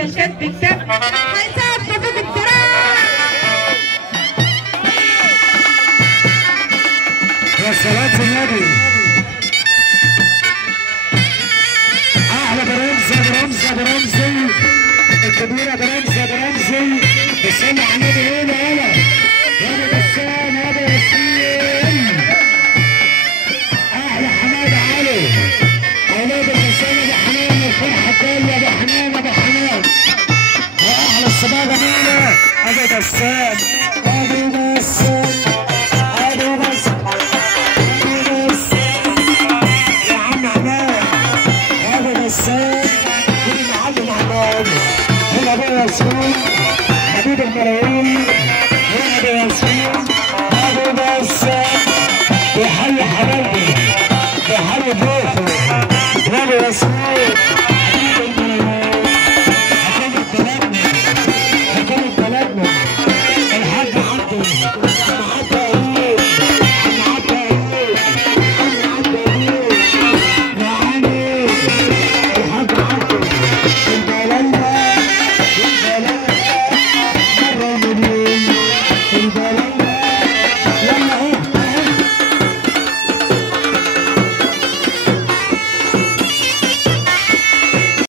كان كاتب كتاب هيسقف فوق التراب. يا صلاة النبي. احلى برمزي الكبيرة برمزي بتصلي على النبي. هنا يا بسام يا ياسين. احلى حماد علي اولاد الحسين ابو حنان الفرحة الجاية ابو حنان واحلى الصباغة مينا ابو بسام يا عم عماد ابو بسام كل معلم عماد. هنا ابو ياسين حبيب الملايين. هنا ابو ياسين ابو بسام بيحيي حبايبي بيحيي ضيوفه. ابو ياسين